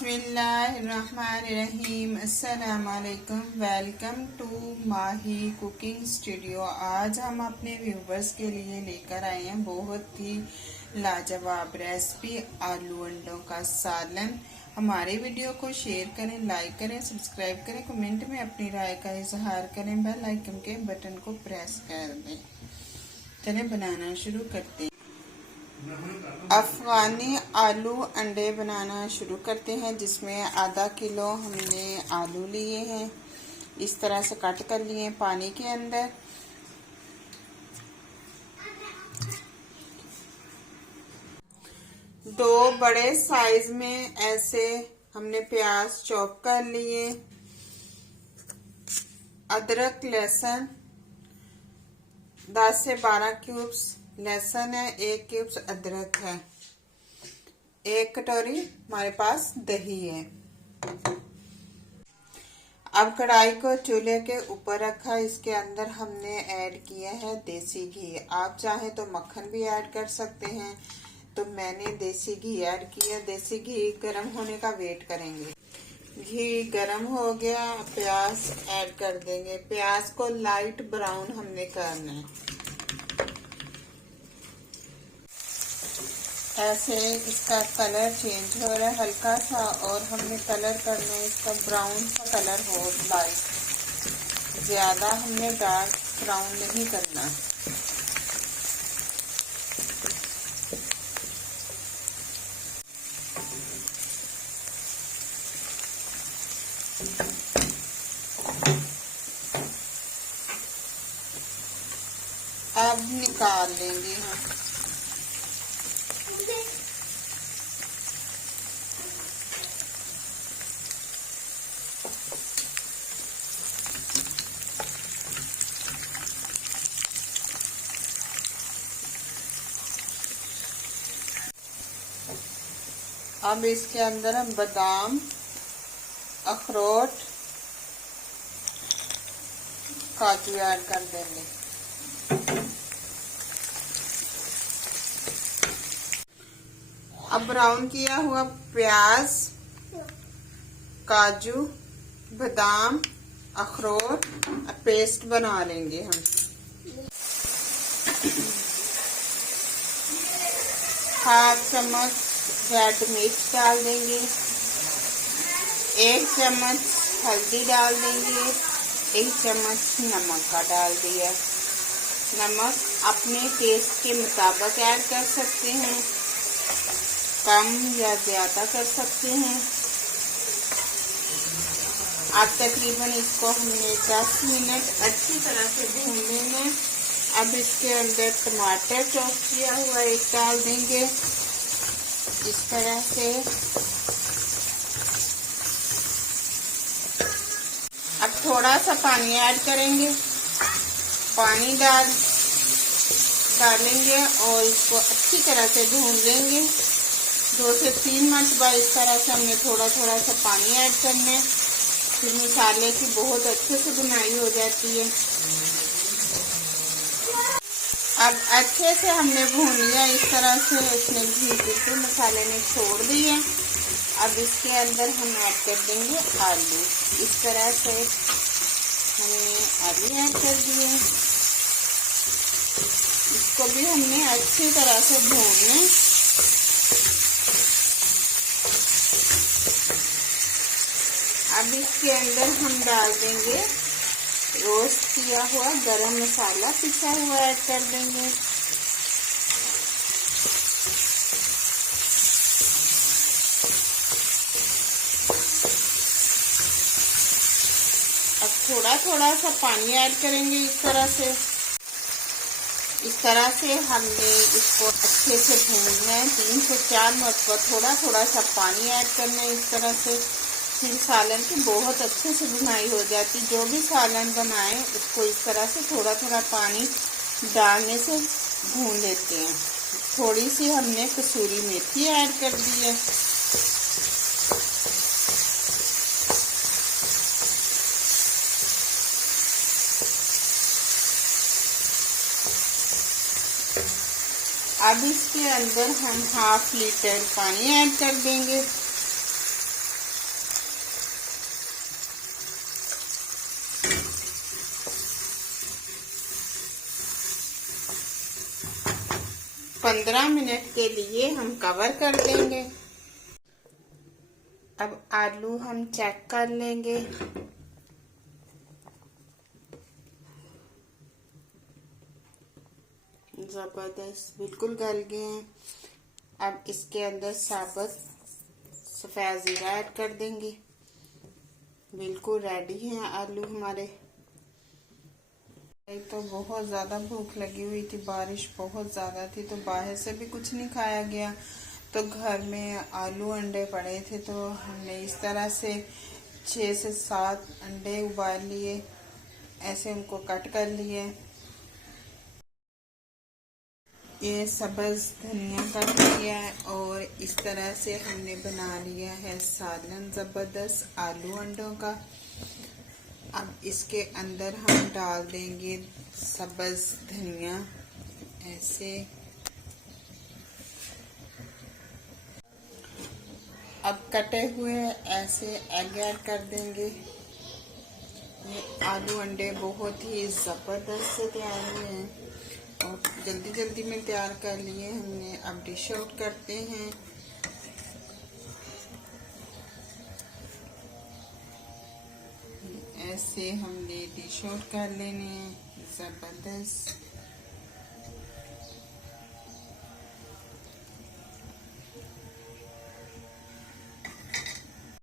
बिस्मिल्लाहिर्रहमानिर्रहीम। अस्सलामुअलैकुम। Welcome to Mahi cooking studio. आज हम अपने व्यूवर्स के लिए लेकर आए हैं बहुत ही लाजवाब रेसिपी, आलू अंडों का सालन। हमारे वीडियो को शेयर करें, लाइक करें, सब्सक्राइब करें, कमेंट में अपनी राय का इजहार करें, बेल आइकन के बटन को प्रेस कर दें। चलें बनाना शुरू करते हैं। अफगानी आलू अंडे बनाना शुरू करते हैं, जिसमें आधा किलो हमने आलू लिए हैं, इस तरह से कट कर लिए पानी के अंदर। दो बड़े साइज में ऐसे हमने प्याज चॉप कर लिए। अदरक लहसुन 10 से 12 क्यूब्स लहसुन है, 1 क्यूब्स अदरक है, 1 कटोरी हमारे पास दही है। अब कढ़ाई को चूल्हे के ऊपर रखा, इसके अंदर हमने ऐड किया है देसी घी। आप चाहें तो मक्खन भी ऐड कर सकते हैं, तो मैंने देसी घी ऐड किया। देसी घी गर्म होने का वेट करेंगे। घी गर्म हो गया, प्याज ऐड कर देंगे। प्याज को लाइट ब्राउन हमने करना है, ऐसे इसका कलर चेंज हो रहा है हल्का सा, और हमने कलर करना है इसका ब्राउन सा कलर हो, लाइट, ज्यादा हमने डार्क ब्राउन नहीं करना। अब निकाल लेंगे हम। अब इसके अंदर हम बादाम, अखरोट, काजू ऐड कर देंगे। अब ब्राउन किया हुआ प्याज, काजू, बादाम, अखरोट पेस्ट बना लेंगे हम। हाफ चम्मच रेड मिर्च डाल देंगे, 1 चम्मच हल्दी डाल देंगे, 1 चम्मच नमक का डाल दिया। नमक अपने टेस्ट के मुताबिक ऐड कर सकते हैं, कम या ज्यादा कर सकते हैं। अब तकरीबन इसको हमने 10 मिनट अच्छी तरह से भून लेना। अब इसके अंदर टमाटर चॉप किया हुआ एक डाल देंगे, इस तरह से। अब थोड़ा सा पानी ऐड करेंगे, पानी डालेंगे और इसको अच्छी तरह से भून लेंगे। 2 से 3 मरतबा इस तरह से हमने थोड़ा थोड़ा सा पानी ऐड करना है, फिर मसाले की बहुत अच्छे से बुनाई हो जाती है। अब अच्छे से हमने भून लिया इस तरह से, इसमें घी बिल्कुल मसाले ने छोड़ दिए। अब इसके अंदर हम ऐड कर देंगे आलू। इस तरह से हमने आलू ऐड कर दिए, इसको भी हमने अच्छी तरह से भूनना। अब इसके अंदर हम डाल देंगे रोस्ट किया हुआ गरम मसाला, पिसा हुआ ऐड कर देंगे। अब थोड़ा थोड़ा सा पानी ऐड करेंगे इस तरह से। इस तरह से हमने इसको अच्छे से भूनना है, 3 से 4 मरतबा थोड़ा थोड़ा सा पानी ऐड करना है इस तरह से। फिर सालन की बहुत अच्छे से बुनाई हो जाती। जो भी सालन बनाए उसको इस तरह से थोड़ा थोड़ा पानी डालने से भून लेते हैं। थोड़ी सी हमने कसूरी मेथी ऐड कर दी है। अब इसके अंदर हम 1/2 लीटर पानी ऐड कर देंगे। 15 मिनट के लिए हम कवर कर देंगे। अब आलू हम चेक कर लेंगे। जबरदस्त बिल्कुल गल गए हैं। अब इसके अंदर साबुत सफेद जीरा ऐड कर देंगे। बिल्कुल रेडी हैं आलू हमारे। तो बहुत ज़्यादा भूख लगी हुई थी, बारिश बहुत ज़्यादा थी, तो बाहर से भी कुछ नहीं खाया गया। तो घर में आलू अंडे पड़े थे, तो हमने इस तरह से 6 से 7 अंडे उबाल लिए, ऐसे उनको कट कर लिए। ये सब्ज़ धनिया काट लिया है और इस तरह से हमने बना लिया है सालन ज़बरदस्त आलू अंडों का। अब इसके अंदर हम डाल देंगे सब्ज़ धनिया, ऐसे। अब कटे हुए ऐसे एग ऐड कर देंगे। ये आलू अंडे बहुत ही ज़बरदस्त से तैयार हुए हैं और जल्दी जल्दी में तैयार कर लिए हमने। अब डिश आउट करते हैं। ऐसे हमने डिश आउट कर लेने हैं, ज़बरदस्त।